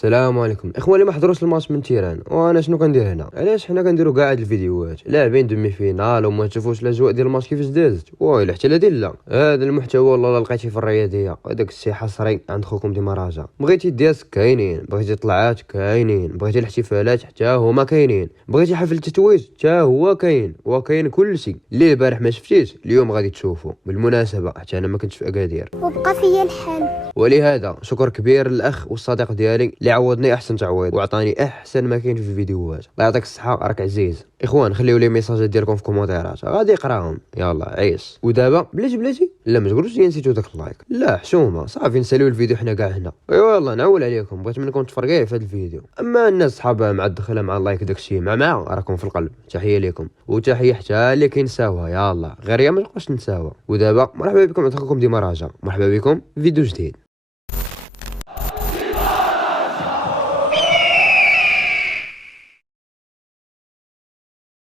السلام عليكم اخواني. ما حضروش الماتش من تيران، وانا شنو كندير هنا؟ علاش حنا كنديروا كاع هاد الفيديوهات لاعبين دومي فينال وما تشوفوش الاجواء ديال الماتش كيفاش دازت؟ ويلا حتى هادي لا، هذا المحتوى والله لا لقيتيه في الرياضيه، هذاك الشيء حصري عند خوكم ديما راجع. بغيتي الدياس كاينين، بغيتي طلعات كاينين، بغيتي الاحتفالات حتى هما كاينين، بغيتي حفل التتويج حتى هو كاين، وكاين كل شيء اللي البارح ما شفتيش اليوم غادي تشوفوا. بالمناسبه حتى انا ما كنتش في اكادير وبقى فيا الحال، ولهذا شكر كبير للاخ والصديق ديالي اللي عوضني احسن تعويض وعطاني احسن ما كاين في الفيديوهات. الله يعطيك الصحه، راك عزيز. اخوان خليو لي ميساجات ديالكم في الكومونتيرات غادي اقراهم. يلا عيش. ودابا بلاتي لا ما تقولوش لي نسيتو داك اللايك، لا حشومه صافي نساليو الفيديو حنا كاع هنا. ايوا يلا نعول عليكم، بغيت منكم تفرقيه في هذا الفيديو. اما الناس صحابها مع الدخله مع اللايك داكشي مع راكم في القلب. تحيه لكم وتحيه حتى اللي كينساوها، يلا غير يا ما تبقاش نساوها. ودابا مرحبا بكم عند اخوكم ديما راجع، مرحبا بكم في فيديو جديد.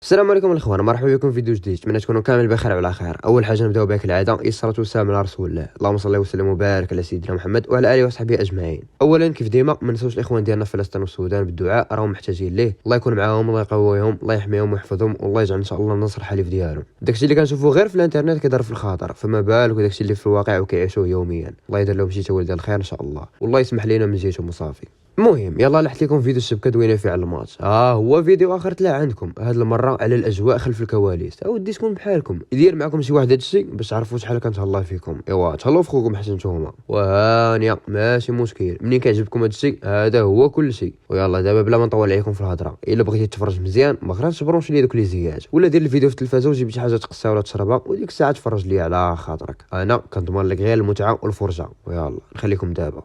السلام عليكم الاخوان، مرحبا بكم في فيديو جديد. اتمنى تكونوا كامل بخير وعلى خير. اول حاجه نبداو بها كالعاده، الصلاه والسلام على رسول الله، اللهم صل وسلم وبارك على سيدنا محمد وعلى اله وصحبه اجمعين. اولا كيف ديما ما نساوش الاخوان ديالنا في فلسطين والسودان بالدعاء، راهم محتاجين ليه. الله يكون معاهم، الله يقويهم، الله يحميهم ويحفظهم، والله يجعل ان شاء الله النصر حليف ديالهم. داكشي اللي كنشوفوه غير في الانترنت كيضر في الخاطر، فما بالك داكشي اللي في الواقع وكيعيشوه يوميا. الله يدير لهم شي تولي ديال الخير ان شاء الله، والله يسمح لينا من جهتهم وصافي. المهم يلا لحت لكم فيديو الشبكه دوينه فيه على الماتش. هو فيديو اخر طلع عندكم هاد المره على الاجواء خلف الكواليس. اودي تكون بحالكم يدير معكم شي واحد هادشي باش تعرفوا شحال كنتهلا فيكم. ايوا تهلاو في خوكم حسن نتوما وهانيه ماشي مشكل. منين كيعجبكم هادشي هذا هو كل شيء. ويلا دابا بلا ما نطول عليكم في الهضره، الا بغيتي تفرج مزيان ما غير تبرونش لي دوك لي زيات، ولا دير الفيديو في التلفازه وجيب شي حاجه تقصها ولا تشربها وديك الساعه تفرج لي على خاطرك. انا كنضمن لك غير المتعه والفرجه. ويلا نخليكم دابا.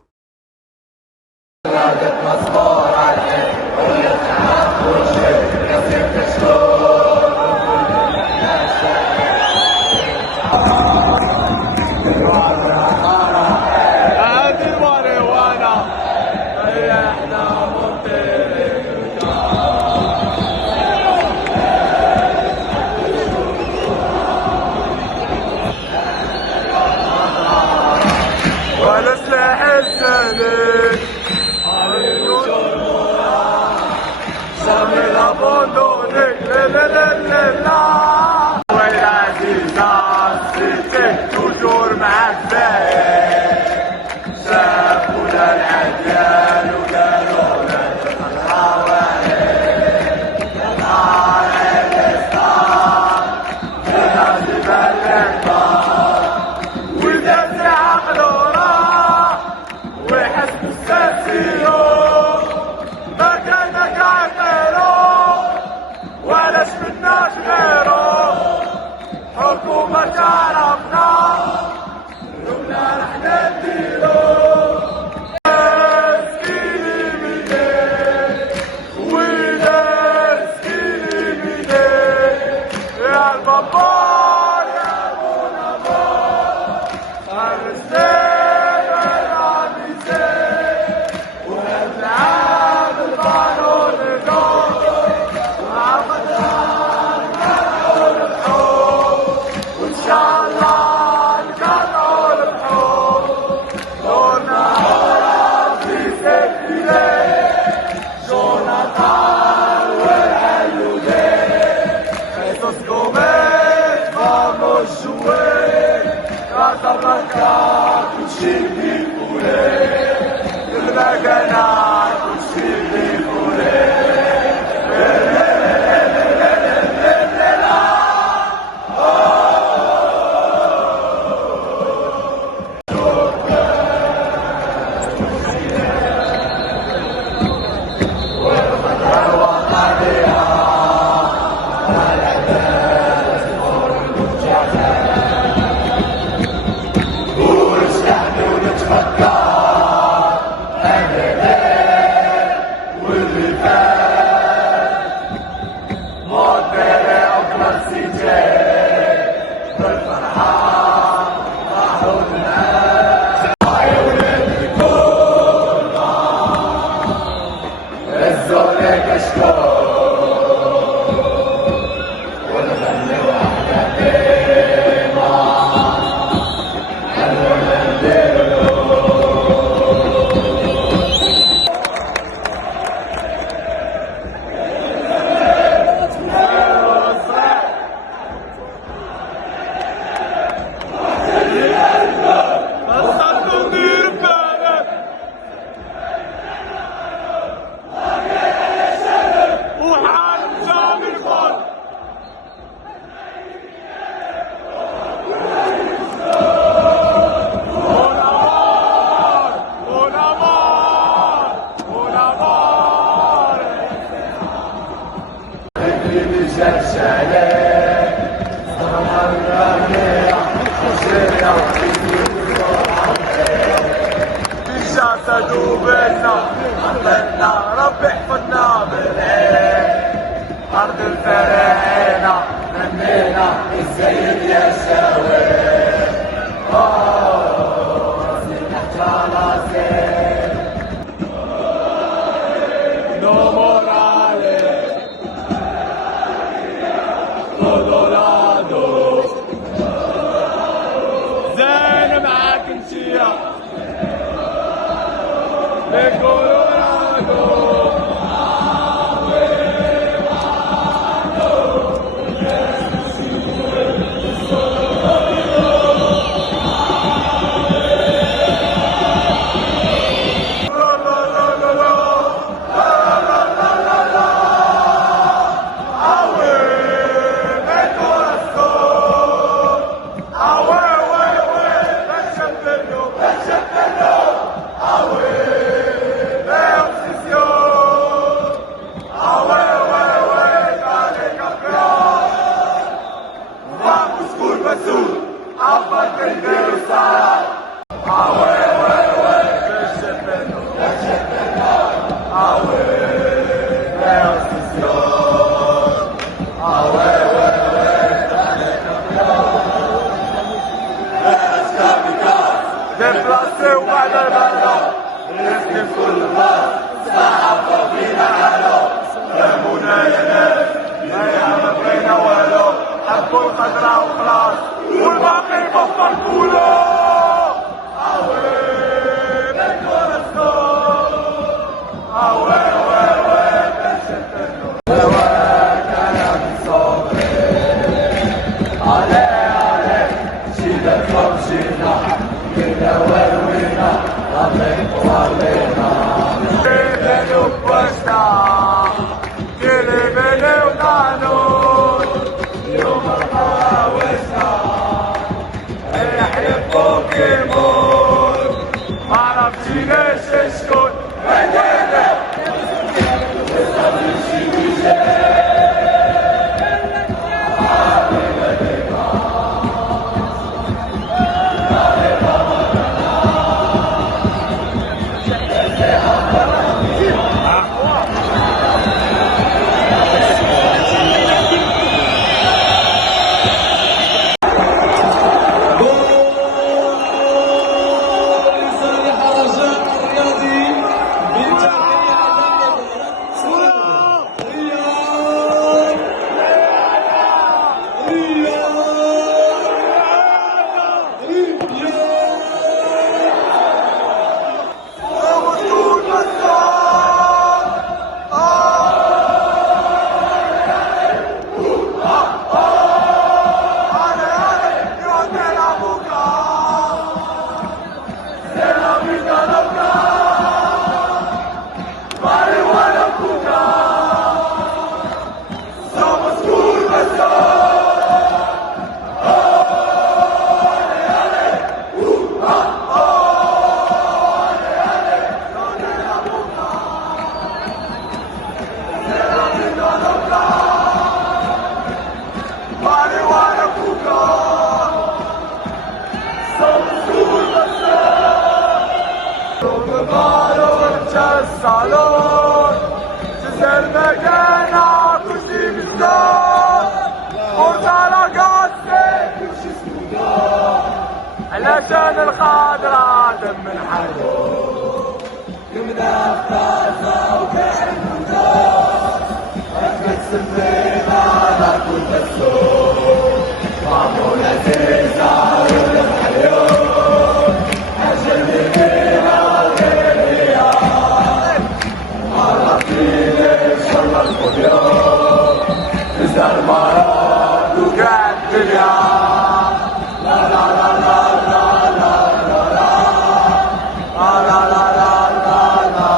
ولا سلاح السند علي وجرمونا سامي لابوندونيك لا لا لا لا لا ويل عزيزة سيتي توجور معاك باين شافونا العديان ودارونا الحوالي نهار الإسلام فينا جبال الإحبار ولدت عقلونا وحسب الساسيو ما كان كعقلو ولا شفناش غيرو حكومة تعرفنا لولا رحنا نديرو سكيني ميدي ولاد سكيني ميدي يا البابار يا ابونا بار الرسالة العميسة ونلعب القانون الدور وعقدها نقطعوا الحب وإن شاء الله نقطعوا الحب دورنا هورا في سبيلي جوناثان والعلودي خيسوس جوميز vamos jouer Casablanca كلشي بيقولي المكانة كلشي بيقولي شافش عليك صرنا الربيع الجرية بجسد وبالنا عطلنا ربي حفظنا بالعين أرض الفراعنة غنينا الزين يا شاوي راسي تحت راسي No morale todo lado زين معاك نشيا لكولورادو ديبلاسي وبعد البلد نسكن في كل بلاص صحافة فينا حالو فهمونا يا ناس هيا ما بغينا والو حبوا الخضرا وخلاص والباقي بطل كولو اوي بنكون الصوت اوي اوي اوي بنشتتو هواك انا بصبري علي شيلة فرشينا كده وروينا ربك ورينا كده نبشنا كده بني وقانون يوم القاوسنا يحيى بوكيمون معرفش ليش شكون بدينا الصالون تزال مكانها كلشي مزدان وطالع قاسي كلشي سودان علشان الخضرا دم الحيوان يمنا اختارنا وكان ممتاز أثبت سفينة على كل السوق معمولة زيزة ولد حيوان أجل بيها وغيرها عرفيني شر الخيار تزال مرات وكان دنيا لا لا لا لا لا لا لا لا لا لا لا لا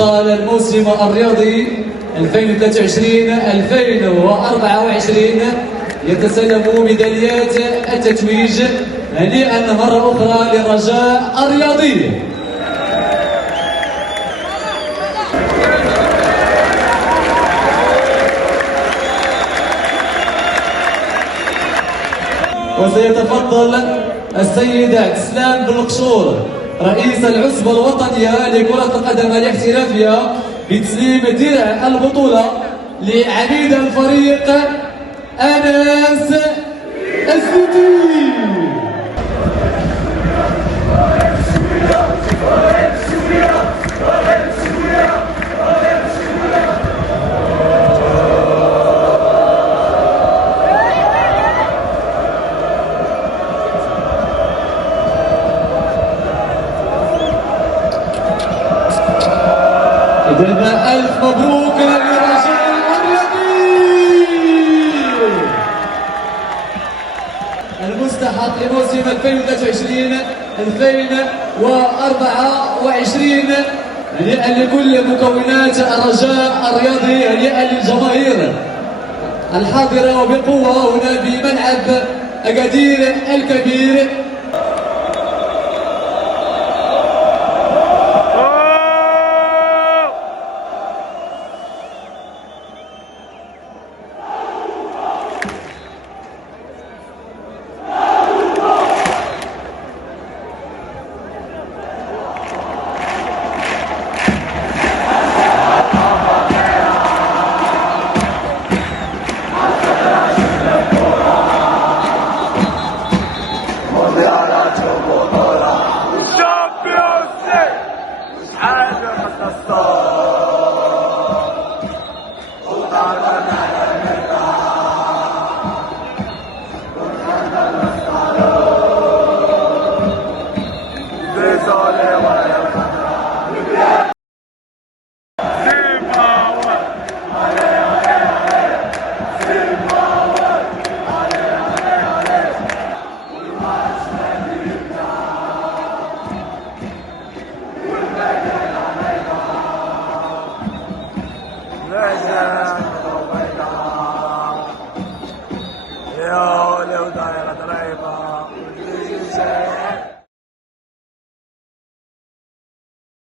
أبطال الموسم الرياضي 2023-2024 يتسلموا ميداليات التتويج. هنيئا مرة أخرى للرجاء الرياضي. وسيتفضل السيد عبد السلام بن قشور رئيس العصبة الوطنية لكرة القدم الاحترافية بتسليم درع البطولة لعميد الفريق أنس الزيدي. إذن ألف مبروك للرجاء الرياضي المستحق لموسم 2023-2024. هنيئا لكل مكونات الرجاء الرياضي، هنيئا للجماهير الحاضرة وبقوة هنا بملعب أكادير الكبير.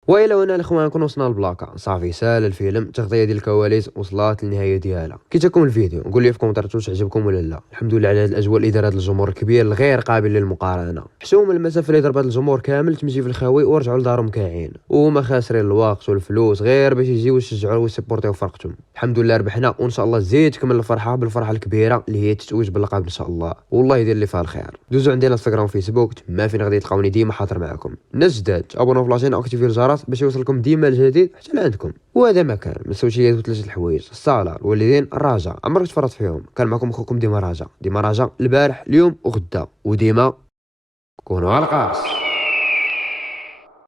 والى هنا الاخوان نكون وصلنا للبلاكه صافي. سال الفيلم تغطيه ديال الكواليس وصلت للنهايه ديالها. كي جاكم الفيديو نقول لي في كومنتات واش عجبكم ولا لا. الحمد لله على هذه الاجواء اللي دار هذا الجمهور الكبير الغير قابل للمقارنه. حسوا من المسافه اللي ضربت الجمهور كامل تمشي في الخاوي ورجعوا لدارهم كاعين وهما خاسرين الوقت والفلوس غير باش يجيو يشجعوا ويسبورتيو فرقتهم. الحمد لله ربحنا وان شاء الله زيد تكمل الفرحه بالفرحه الكبيره اللي هي التتويج باللقب ان شاء الله. والله يدير اللي فيها الخير. دوزوا عندي الانستغرام وفيسبوك تما فين غادي تلقاوني ديما حاضر معكم. الناس جداد ابونوا في لاشين واكتيفيو الجرس باش يوصلكم ديما الجديد حتى لعندكم. وهذا ما كان من سوشيات وثلاثه الحوايج الصلاه الوالدين الرجاء عمرك تفرط فيهم. كان معكم اخوكم ديما رجاء البارح اليوم وغدا وديما كونوا على القاص.